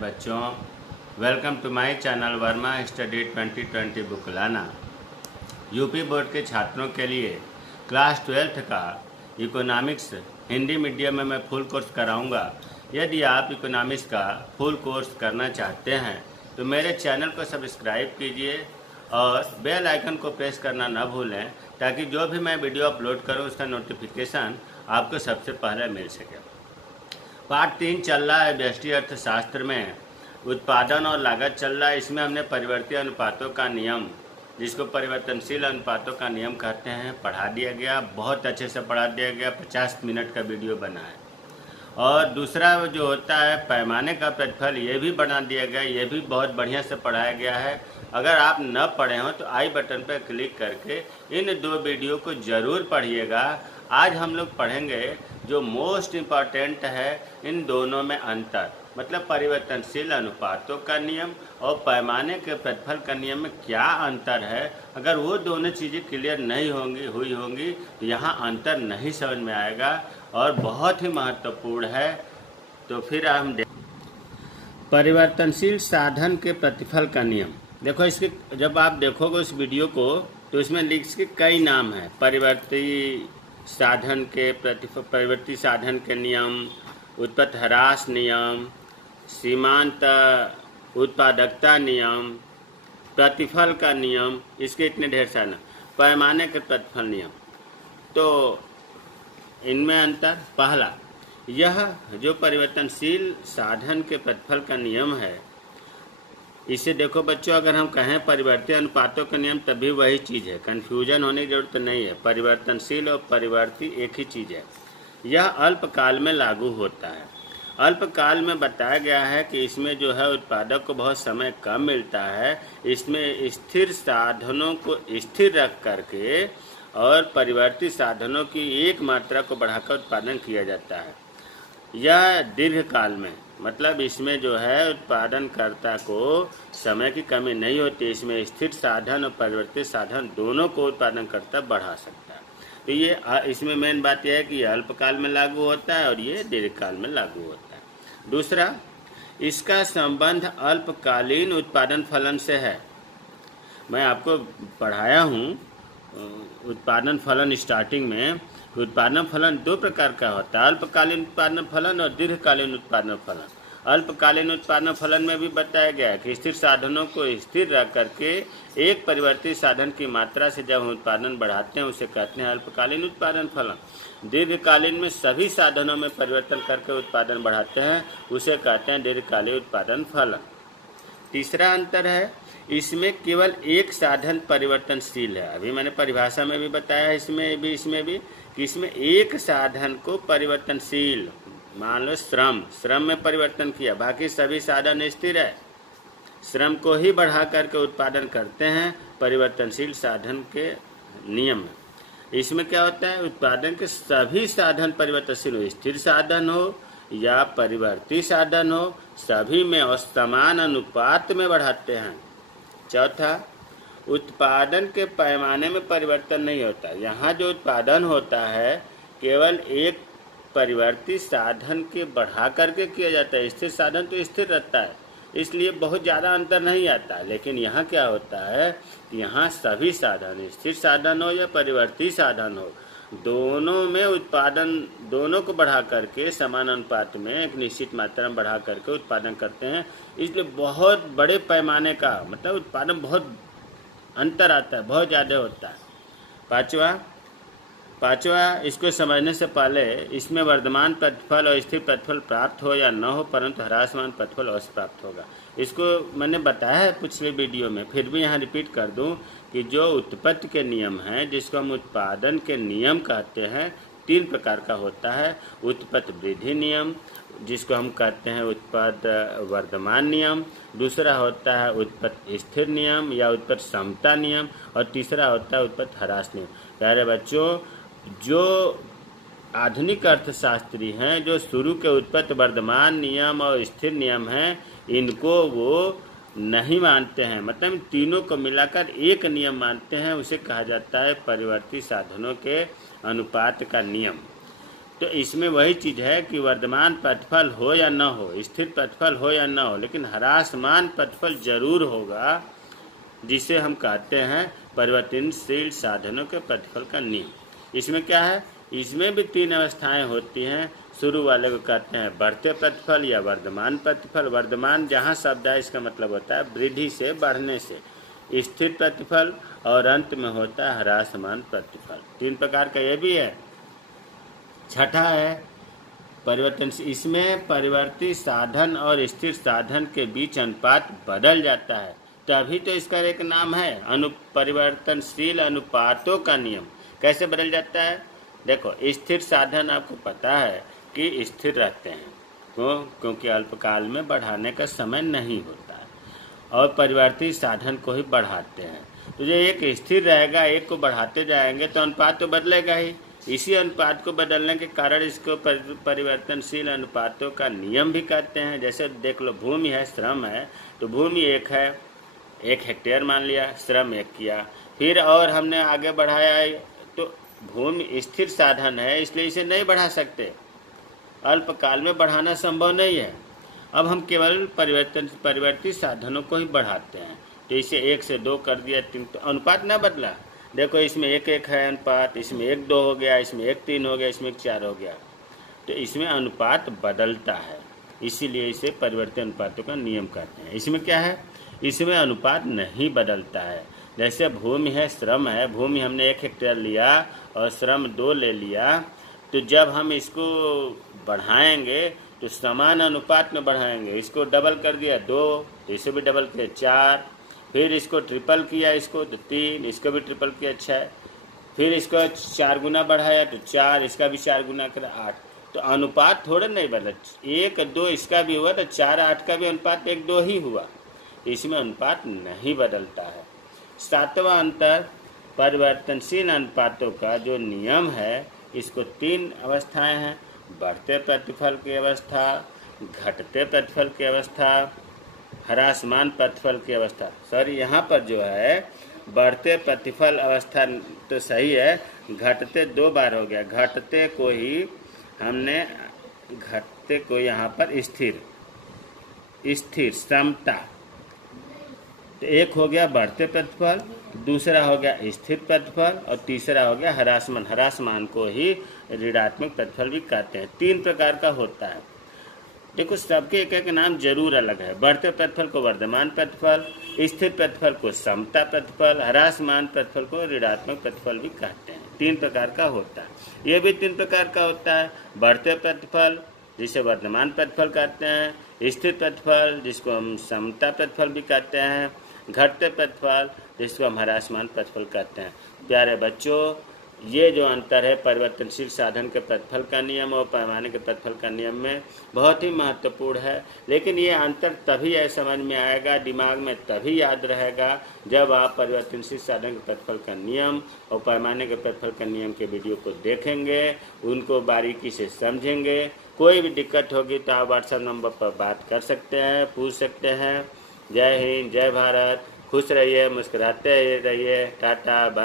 बच्चों, welcome to my channel Verma study 2020 बुकलाना। UP board के छात्रों के लिए क्लास 12th का इकोनॉमिक्स हिंदी मीडियम में मैं फुल कोर्स कराऊंगा। यदि आप इकोनॉमिक्स का फुल कोर्स करना चाहते हैं तो मेरे चैनल को सब्सक्राइब कीजिए और बेल आइकन को प्रेस करना न भूलें, ताकि जो भी मैं वीडियो अपलोड करूं उसका नोटिफिकेशन आपको सबसे पहले मिल सके। पार्ट 3 चल रहा है व्यष्टि अर्थशास्त्र में, उत्पादन और लागत चल रहा है। इसमें हमने परिवर्ती अनुपातों का नियम, जिसको परिवर्तनशील अनुपातों का नियम कहते हैं, पढ़ा दिया गया। बहुत अच्छे से पढ़ा दिया गया, 50 मिनट का वीडियो बना है। और दूसरा जो होता है पैमाने का प्रतिफल, ये भी बना दिया गया, ये भी बहुत बढ़िया से पढ़ाया गया है। अगर आप न पढ़े हों तो आई बटन पर क्लिक करके इन 2 वीडियो को ज़रूर पढ़िएगा। आज हम लोग पढ़ेंगे जो मोस्ट इम्पॉर्टेंट है, इन दोनों में अंतर, मतलब परिवर्तनशील अनुपातों का नियम और पैमाने के प्रतिफल का नियम में क्या अंतर है। अगर वो दोनों चीज़ें क्लियर नहीं हुई होंगी तो यहाँ अंतर नहीं समझ में आएगा और बहुत ही महत्वपूर्ण है। तो फिर हम परिवर्तनशील साधन के प्रतिफल का नियम देखो। इसके जब आप देखोगे उस वीडियो को तो इसमें लिख के कई नाम है। परिवर्ती साधन के नियम, उत्पत्ति ह्रास नियम, सीमांत उत्पादकता नियम, प्रतिफल का नियम, इसके इतने ढेर सारे, पैमाने के प्रतिफल नियम। तो इनमें अंतर, पहला यह जो परिवर्तनशील साधन के प्रतिफल का नियम है, इसे देखो बच्चों, अगर हम कहें परिवर्ती अनुपातों का नियम तभी वही चीज़ है, कन्फ्यूजन होने की जरूरत नहीं है। परिवर्तनशील और परिवर्ती एक ही चीज़ है। यह अल्पकाल में लागू होता है। अल्पकाल में बताया गया है कि इसमें जो है उत्पादक को बहुत समय कम मिलता है। इसमें स्थिर साधनों को स्थिर रख करके और परिवर्ती साधनों की एक मात्रा को बढ़ाकर उत्पादन किया जाता है। यह दीर्घकाल में, मतलब इसमें जो है उत्पादनकर्ता को समय की कमी नहीं होती। इसमें स्थिर साधन और परिवर्तित साधन दोनों को उत्पादनकर्ता बढ़ा सकता है। तो ये इसमें मेन बात यह है कि यह अल्पकाल में लागू होता है और ये दीर्घकाल में लागू होता है। दूसरा, इसका संबंध अल्पकालीन उत्पादन फलन से है। मैं आपको पढ़ाया हूँ उत्पादन फलन स्टार्टिंग में। उत्पादन फलन 2 प्रकार का होता है, अल्पकालीन उत्पादन फलन और दीर्घकालीन उत्पादन फलन। अल्पकालीन उत्पादन फलन में भी बताया गया है कि स्थिर साधनों को स्थिर रख करके एक परिवर्तित साधन की मात्रा से जब हम उत्पादन बढ़ाते हैं उसे कहते हैं अल्पकालीन उत्पादन फलन। दीर्घकालीन में सभी साधनों में परिवर्तन करके उत्पादन बढ़ाते हैं, उसे कहते हैं दीर्घकालीन उत्पादन फलन। तीसरा अंतर है, इसमें केवल एक साधन परिवर्तनशील है। अभी मैंने परिभाषा में भी बताया है, इसमें भी कि इसमें एक साधन को परिवर्तनशील, मान लो श्रम में परिवर्तन किया, बाकी सभी साधन स्थिर है। श्रम को ही बढ़ा करके उत्पादन करते हैं परिवर्तनशील साधन के नियम में। इसमें क्या होता है, उत्पादन के सभी साधन परिवर्तनशील हो, स्थिर साधन हो या परिवर्ती साधन हो, सभी में और समान अनुपात में बढ़ाते हैं। चौथा, उत्पादन के पैमाने में परिवर्तन नहीं होता। यहाँ जो उत्पादन होता है केवल एक परिवर्ती साधन के बढ़ा करके किया जाता है। स्थिर साधन तो स्थिर रहता है, इसलिए बहुत ज़्यादा अंतर नहीं आता। लेकिन यहाँ क्या होता है कि यहाँ सभी साधन, स्थिर साधन हो या परिवर्ती साधन हो, दोनों में उत्पादन, दोनों को बढ़ा करके समान अनुपात में एक निश्चित मात्रा में बढ़ा करके उत्पादन करते हैं। इसलिए बहुत बड़े पैमाने का, मतलब उत्पादन बहुत अंतर आता है, बहुत ज़्यादा होता है। पांचवा, इसको समझने से पहले इसमें वर्तमान प्रतिफल और स्थिर प्रतिफल प्राप्त हो या न हो, परंतु ह्रासमान प्रतिफल अवश्य प्राप्त होगा। इसको मैंने बताया है पिछले वीडियो में, फिर भी यहाँ रिपीट कर दूं कि जो उत्पत्ति के नियम हैं, जिसको हम उत्पादन के नियम कहते हैं, 3 प्रकार का होता है। उत्पत्ति वृद्धि नियम, जिसको हम कहते हैं उत्पाद वर्धमान नियम। दूसरा होता है उत्पत्ति स्थिर नियम या उत्पत्ति समता नियम, और तीसरा होता है उत्पत्ति ह्रास नियम। प्यारे बच्चों, जो आधुनिक अर्थशास्त्री हैं, जो शुरू के उत्पत्ति वर्धमान नियम और स्थिर नियम हैं, इनको वो नहीं मानते हैं। मतलब तीनों को मिलाकर एक नियम मानते हैं, उसे कहा जाता है परिवर्ती साधनों के अनुपात का नियम। तो इसमें वही चीज़ है कि वर्तमान प्रतिफल हो या न हो, स्थिर प्रतिफल हो या न हो, लेकिन ह्रासमान प्रतिफल जरूर होगा, जिसे हम कहते हैं परिवर्तनशील साधनों के प्रतिफल का नियम। इसमें क्या है, इसमें भी 3 अवस्थाएं होती हैं। शुरू वाले को कहते हैं बढ़ते प्रतिफल या वर्धमान प्रतिफल। वर्धमान जहाँ शब्द है इसका मतलब होता है वृद्धि से, बढ़ने से। स्थिर प्रतिफल और अंत में होता है ह्रासमान प्रतिफल। 3 प्रकार का ये भी है। छठा है परिवर्तनशील। इसमें परिवर्ती साधन और स्थिर साधन के बीच अनुपात बदल जाता है, तभी तो इसका एक नाम है परिवर्तनशील अनुपातों का नियम। कैसे बदल जाता है? देखो, स्थिर साधन आपको पता है कि स्थिर रहते हैं, क्योंकि अल्पकाल में बढ़ाने का समय नहीं होता है, और परिवर्ती साधन को ही बढ़ाते हैं। तो जो एक स्थिर रहेगा, एक को बढ़ाते जाएंगे तो अनुपात तो बदलेगा ही। इसी अनुपात को बदलने के कारण इसको परिवर्तनशील अनुपातों का नियम भी कहते हैं। जैसे देख लो, भूमि है, श्रम है, तो भूमि 1 है, 1 हेक्टेयर मान लिया, श्रम 1 किया, फिर और हमने आगे बढ़ाया, तो भूमि स्थिर साधन है, इसलिए इसे नहीं बढ़ा सकते, अल्पकाल में बढ़ाना संभव नहीं है। अब हम केवल परिवर्ती साधनों को ही बढ़ाते हैं। तो इसे 1 से 2 कर दिया, 3, तो अनुपात ना बदला। देखो, इसमें 1-1 है अनुपात, इसमें 1-2 हो गया, इसमें 1-3 हो गया, इसमें 1-4 हो गया। तो इसमें अनुपात बदलता है, इसीलिए इसे परिवर्ती अनुपातों का नियम कहते हैं। इसमें क्या है, इसमें अनुपात नहीं बदलता है। जैसे भूमि है, श्रम है, भूमि हमने 1 हेक्टेयर लिया और श्रम 2 ले लिया, तो जब हम इसको बढ़ाएंगे तो समान अनुपात में बढ़ाएंगे। इसको डबल कर दिया 2, तो इसे भी डबल किया 4, फिर इसको ट्रिपल किया, इसको तो 3, इसको भी ट्रिपल किया 6, फिर इसको 4 गुना बढ़ाया तो 4, इसका भी 4 गुना कर 8। तो अनुपात थोड़ा नहीं बदला, 1-2 इसका भी हुआ तो 4-8 का भी अनुपात 1-2 ही हुआ। इसमें अनुपात नहीं बदलता है। 7वां अंतर परिवर्तनशील अनुपातों का जो नियम है, इसको 3 अवस्थाएं हैं। बढ़ते प्रतिफल की अवस्था, घटते प्रतिफल की अवस्था, ह्रासमान प्रतिफल की अवस्था। सर, यहाँ पर जो है बढ़ते प्रतिफल अवस्था तो सही है, घटते 2 बार हो गया। घटते को ही हमने घटते को यहाँ पर स्थिर समता, तो एक हो गया बढ़ते प्रतिफल, दूसरा हो गया स्थिर प्रतिफल, और तीसरा हो गया ह्रासमान। ह्रासमान को ही ऋणात्मक प्रतिफल भी कहते हैं। 3 प्रकार का होता है। देखो, सबके एक नाम जरूर अलग है। बढ़ते प्रतिफल को वर्धमान प्रतिफल, स्थिर प्रतिफल को समता प्रतिफल, ह्रासमान प्रतिफल को ऋणात्मक प्रतिफल भी कहते हैं। 3 प्रकार का होता है। ये भी 3 प्रकार का होता है। बढ़ते प्रतिफल, जिसे वर्धमान प्रतिफल कहते हैं, स्थिर प्रतिफल, जिसको हम समता प्रतिफल भी कहते हैं, घटते प्रतिफल, जिसको हम ह्रासमान प्रतिफल कहते हैं। प्यारे बच्चों, ये जो अंतर है परिवर्तनशील साधन के प्रतिफल का नियम और पैमाने के प्रतिफल का नियम में, बहुत ही महत्वपूर्ण है। लेकिन ये अंतर तभी समझ में आएगा, दिमाग में तभी याद रहेगा, जब आप परिवर्तनशील साधन के प्रतिफल का नियम और पैमाने के प्रतिफल का नियम के वीडियो को देखेंगे, उनको बारीकी से समझेंगे। कोई भी दिक्कत होगी तो आप व्हाट्सएप नंबर पर बात कर सकते हैं, पूछ सकते हैं। जय हिंद, जय भारत, खुश रहिए, मुस्कुराते रहिए, टाटा बाय।